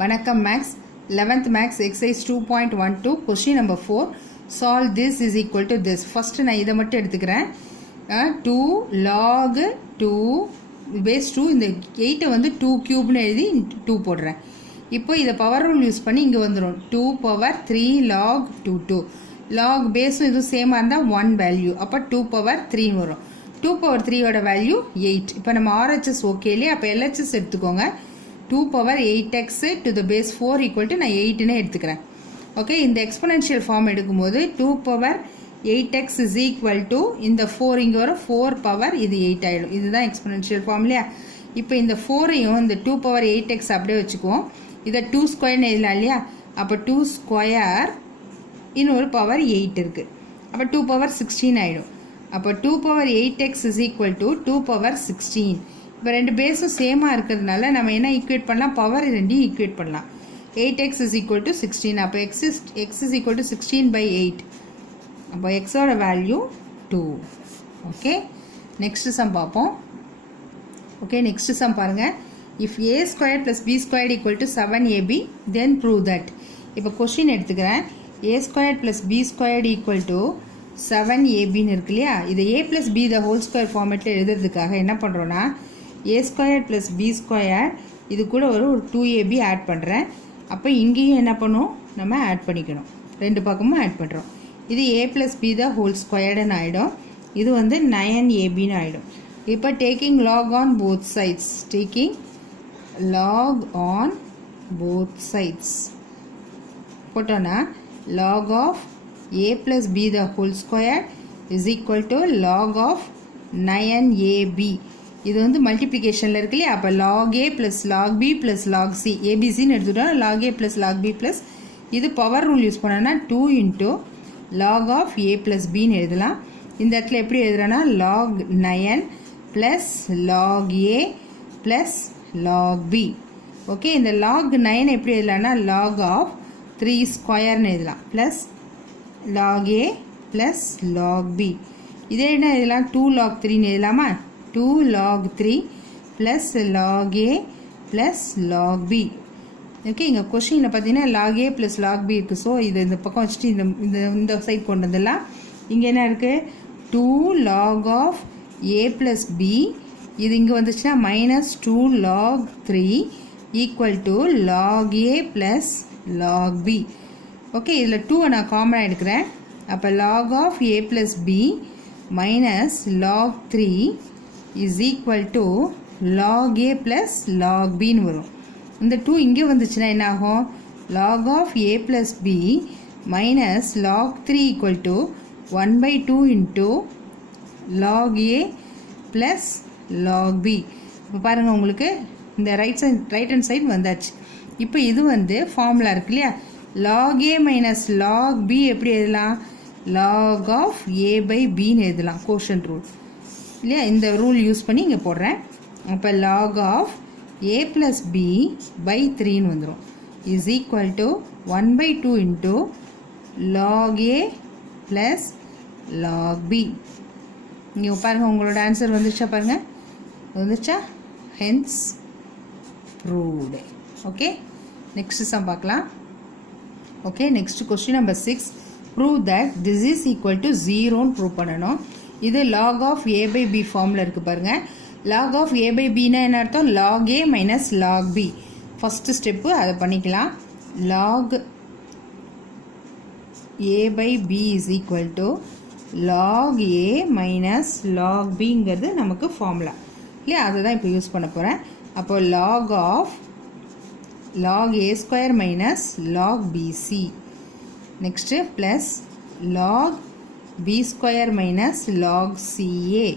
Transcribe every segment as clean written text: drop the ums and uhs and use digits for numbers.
வணக்கம் maths 11th maths exercise 2.12 question number 4 solve this is equal to this. First நான் இதை மட்டும் எடுத்துக்கிறேன். 2 log 2 பேஸ் 2 இந்த 8 வந்து 2 கியூப்னு எழுதி 2 போடுறேன். இப்போ இதை பவர் ரூல் யூஸ் பண்ணி இங்கே வந்துடும் 2 பவர் 3 log 2 லாக் பேஸும் இதுவும் சேமாக இருந்தால் 1 வேல்யூ, அப்போ 2 பவர் 3 வரும். 2 பவர் 3யோட வேல்யூ 8. இப்போ நம்ம RHS ஓகே இல்லையா, அப்போ LHS எடுத்துக்கோங்க. 2 power 8x to the base 4 equal to நான் 8ன்னு எடுத்துக்கிறேன். ஓகே, இந்த எக்ஸ்பொனென்ஷியல் ஃபார்ம் எடுக்கும்போது 2 power 8x is equal to இந்த 4 இங்கே வரும் 4 பவர் இது 8 ஆகிடும். இதுதான் எக்ஸ்பொனென்ஷியல் ஃபார்ம் இல்லையா. இப்போ இந்த 4ஐயும் இந்த 2 பவர் 8x அப்படியே வச்சுக்குவோம். இதை 2 ஸ்கொயர்னு எழுதலாம் இல்லையா. அப்போ 2 ஸ்கொயர் இன்னொரு பவர் 8 இருக்குது. அப்போ 2 பவர் 16 ஆகிடும். அப்போ 2 power 8x is equal to 2 power 16. இப்போ ரெண்டு பேஸும் சேமாக இருக்கிறதுனால நம்ம என்ன ஈக்குவேட் பண்ணலாம், பவர் ரெண்டையும் ஈக்குவேட் பண்ணலாம். 8x is equal to 16. அப்போ x is equal to 16 by 8. அப்போ xோட வேல்யூ 2. ஓகே, நெக்ஸ்ட் சம் பார்ப்போம். ஓகே, நெக்ஸ்ட் சம் பாருங்கள். If a squared plus b squared equal to 7ab then prove that. இப்போ question எடுத்துக்கிறேன். a squared plus b squared equal to 7abன்னு இருக்கு இல்லையா. இதை a plus b the whole square ஃபார்மேட்டில் எழுதுறதுக்காக என்ன பண்ணுறோன்னா a squared plus b squared இது கூட ஒரு 2ab ஆட் பண்ணுறேன். அப்போ இங்கேயும் என்ன பண்ணும், நம்ம ஆட் பண்ணிக்கணும். ரெண்டு பக்கமும் ஆட் பண்ணுறோம். இது a plus b the whole squaredன்னு ஆகிடும். இது வந்து 9abன்னு ஆகிடும். இப்போ taking log on both sides, taking log on both sides போட்டோன்னா log of a plus b the whole square is equal to log of 9ab. இது வந்து மல்டிப்ளிகேஷனில் இருக்கு இல்லையா. அப்போ log a plus log b plus log c abcன்னு எடுத்துட்டோம். log a plus log b plus இது power rule use பண்ணோன்னா 2 into log of a plus bன்னு எழுதலாம். இந்த இடத்துல எப்படி எழுதுறோன்னா log 9 plus log a plus log b. Okay, இந்த log 9 எப்படி எழுதலாம்னா log of 3 ஸ்கொயர்னு எழுதலாம் plus log a plus log b. இதே என்ன எழுதலாம் 2 log 3ன்னு எழுதலாமா. 2 log 3 plus log a plus log b. Okay, இங்கே கொஷினில் பார்த்தீங்கன்னா log a plus log b இருக்குது. ஸோ இது இந்த பக்கம் வச்சுட்டு இந்த சைட் கொண்டு வந்துடலாம். இங்கே என்ன இருக்குது 2 log of a plus b. இது இங்கே வந்துச்சுன்னா minus 2 log 3 equal to log a plus log b. Okay, இதில் 2 நான் காமனாக எடுக்கிறேன். அப்போ log of a plus b minus log 3 is equal to log a plus log bன்னு வரும். இந்த 2 இங்கே வந்துச்சுன்னா என்ன ஆகும், log of a plus b minus log 3 equal to 1 by 2 into log a plus log b. இப்போ பாருங்கள், உங்களுக்கு இந்த ரைட் ஹேண்ட் சைடு வந்தாச்சு. இப்போ இது வந்து ஃபார்முலா இருக்கு இல்லையா. log a minus log b எப்படி எழுதலாம், log of a by bன்னு எழுதலாம். கோஷன்ட் ரூல் இல்லையா. இந்த ரூல் யூஸ் பண்ணி இங்கே போடுறேன். அப்போ log of a plus b by 3ன்னு வந்துடும். Is equal to 1 by 2 into log a plus log b. இங்கே பாருங்கள், உங்களோட ஆன்சர் வந்துச்சா, பாருங்கள் வந்துச்சா. Hence proved. Okay, next sum பார்க்கலாம். Okay, next question number 6. Prove that this is equal to 0ன்னு prove பண்ணணும். இது log of a by b ஃபார்மில் இருக்குது பாருங்கள். log of a by bனா என்ன அர்த்தம், log a minus log b. First step அதை பண்ணிக்கலாம். log a by b is equal to log a minus log bங்கிறது நமக்கு ஃபார்முலா இல்லையா. அதை தான் இப்போ யூஸ் பண்ண போகிறேன். அப்போ log of log a square minus log bc. Next plus log b square minus log ca.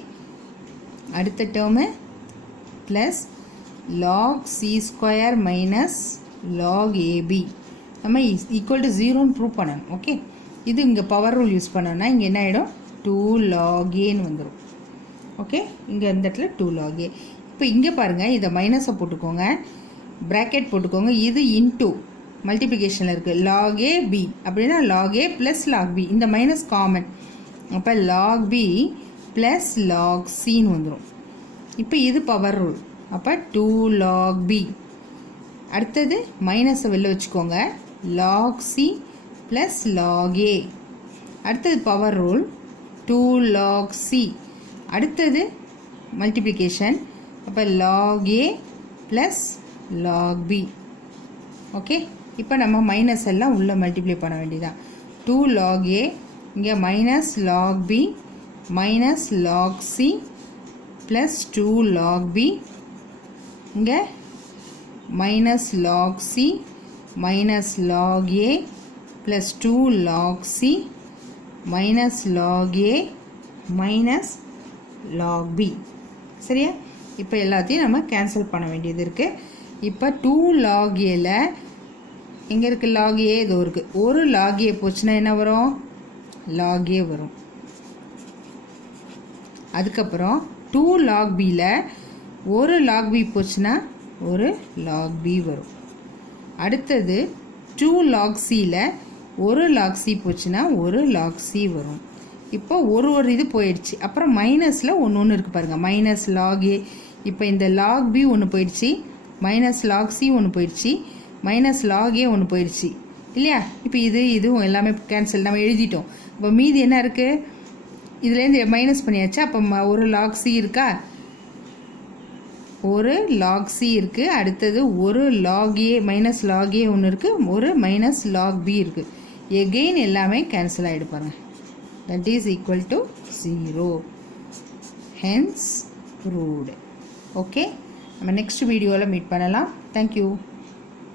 அடுத்த term plus log c square minus log ab. நம்ம ஈக்குவல் டு 0ன்னு ப்ரூவ் பண்ணணும். ஓகே, இது இங்கே பவர் ரூல் யூஸ் பண்ணோன்னா இங்கே என்ன ஆகிடும் 2 log aன்னு வந்துடும். ஓகே, இங்கே இந்த இடத்துல 2 log a. இப்போ இங்கே பாருங்கள், இதை மைனஸை போட்டுக்கோங்க, ப்ராக்கெட் போட்டுக்கோங்க. இது இன்டூ மல்டிப்ளிகேஷனில் இருக்குது log a b அப்படின்னா log a plus log b. இந்த மைனஸ் காமன். அப்போ log b ப்ளஸ் log cன்னு வந்துடும். இப்போ இது பவர் ரூல். அப்போ 2 log b அடுத்தது மைனஸை வெளில வச்சுக்கோங்க. log c plus log a. அடுத்தது பவர் ரூல் 2 log c. அடுத்தது மல்டிப்ளிகேஷன். அப்போ log a plus log b. Okay, இப்போ நம்ம மைனஸ் எல்லாம் உள்ளே மல்டிப்ளை பண்ண வேண்டியதான். 2 log a, இங்கே minus log b minus log c plus 2 log b, இங்கே minus log c minus log a plus 2 log c minus log a minus log b. சரியா? இப்போ எல்லாத்தையும் நம்ம கேன்சல் பண்ண வேண்டியது இருக்குது. இப்போ 2 log aல எங்கே இருக்குது? log a இதோ இருக்குது. ஒரு log a போச்சுன்னா என்ன வரும்? log a வரும். அதுக்கப்புறம் 2 log bல ஒரு log b போச்சுன்னா ஒரு log b வரும். அடுத்தது 2 log cல ஒரு log c போச்சுன்னா ஒரு log c வரும். இப்போ ஒரு இது போயிடுச்சு. அப்புறம் மைனஸில் ஒன்று இருக்குது பாருங்கள். Minus log a. இப்போ இந்த log b ஒன்று போயிடுச்சு, மைனஸ் log c ஒன்று போயிடுச்சு, மைனஸ் log a ஒன்று போயிடுச்சு இல்லையா? இப்போ இதுவும் எல்லாமே கேன்சல் நம்ம எழுதிட்டோம். இப்போ மீதி என்ன இருக்குது? இதுலேருந்து மைனஸ் பண்ணியாச்சா? அப்போ ஒரு log c இருக்கா? ஒரு log c இருக்குது. அடுத்தது ஒரு log a minus log a ஒன்று இருக்குது, ஒரு மைனஸ் log b இருக்குது. எகெயின் எல்லாமே கேன்சல் ஆகிடு பாருங்க. that is equal to 0. hence proved. Okay, நம்ம நெக்ஸ்ட் வீடியோவில் மீட் பண்ணலாம். தேங்க்யூ.